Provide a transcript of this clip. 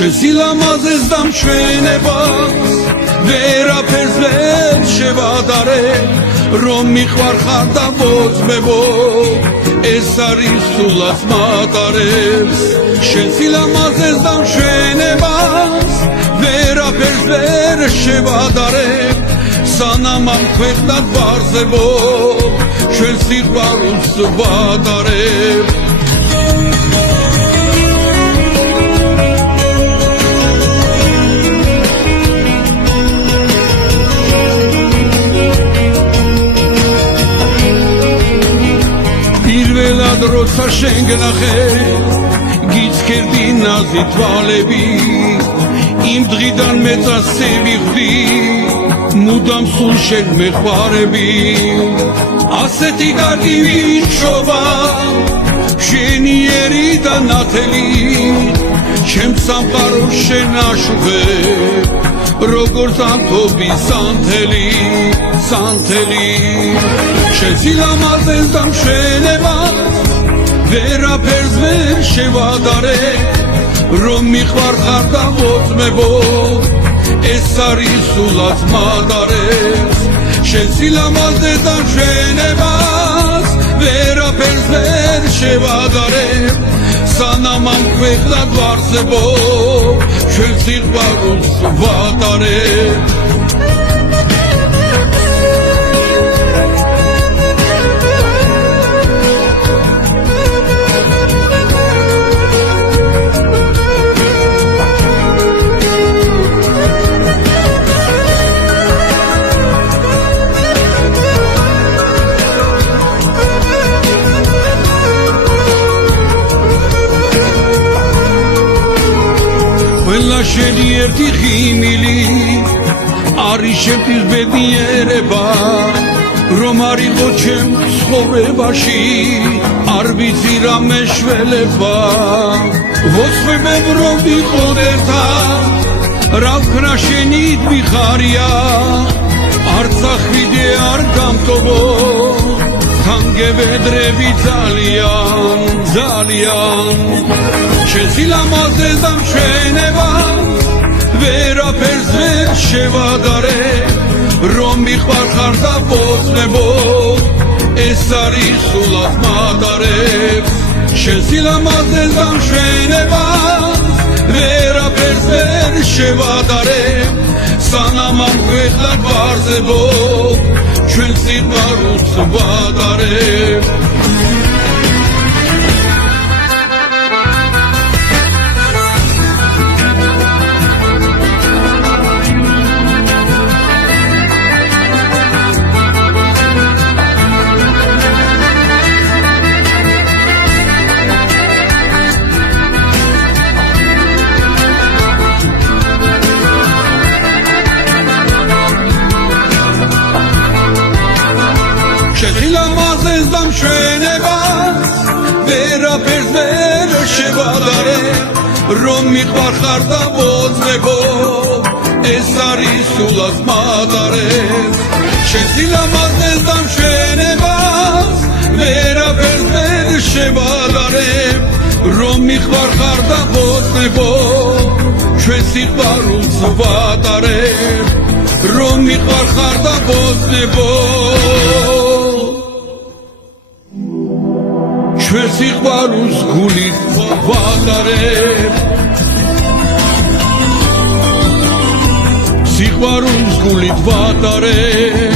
შესილამაზეს და მშვენებას ვერაფერს ვერ შევადარებ რომ მიყვარხარ და მოწმებო ეს არის სულაც მატარებს შესილამაზეს და მშვენებას ვერაფერს ვერ შევადარებ სანამ ამ ქვეყნად ვარზებო ჩვენ სიყვარულს ვატარებ პირველად როცა შენ გნახე გიჩქერდი ნაზი თვალები იმ დღიდან მეწასე ვიხდი მუდამ სულ შენ მეხვარები ასეთი კარგი ვიჩობა შენიერი და ნათელი ჩემ სამყაროს შენ აშუქებ როგორც ანთობის სანთელი შესილამაზეს და მშვენებას ვერაფერს ვერ შევადარებ რომ მიყვარხარ და მოწმებო ეს არის სულაც მატარებს შესილამაზეს და მშვენებას ვერაფერს ვერ შევადარებ სანამ ამ ქვეყნად ვარზებო ჩვენ სიყვარულს ვატარებ შენი ერთი ხიმილი არის შემთის ბედნიერება რომ არ იყო ჩემ ცხოვრებაში არ ვიცი რა მეშველება ვოცვებებ რომ ვიყოთ ერთად რა ვქნა შენით ვიხარია არც ახვიდე არ გამტოვო თან გევედრები ძალიან შესილამაზეს და მშვენებას ვერაფერს ვერ შევადარებ რომ მიყვარხარ და მოწმებო ეს არის სულაც მატარებს შესილამაზეს და მშვენებას ვერაფერს ვერ შევადარებ სანამ ამ ქვეყნად ვარზებო ჩვენ სიყვარულს ვატარებ შესილამაზეს და მშვენებას ვერაფერს ვერ შევადარებ რომ მიყვარხარ და მოწმებო ეს არის სულაც მატარებს შესილამაზეს და მშვენებას ვერაფერს ვერ შევადარებ რომ მიყვარხარ და მოწმებო ჩვენ სიყვარულს ვატარებ რომ მიყვარხარ და მოწმებო ჩვენ სიყვარულს გულით ვატარებ სიყვარულს გულით ვატარებ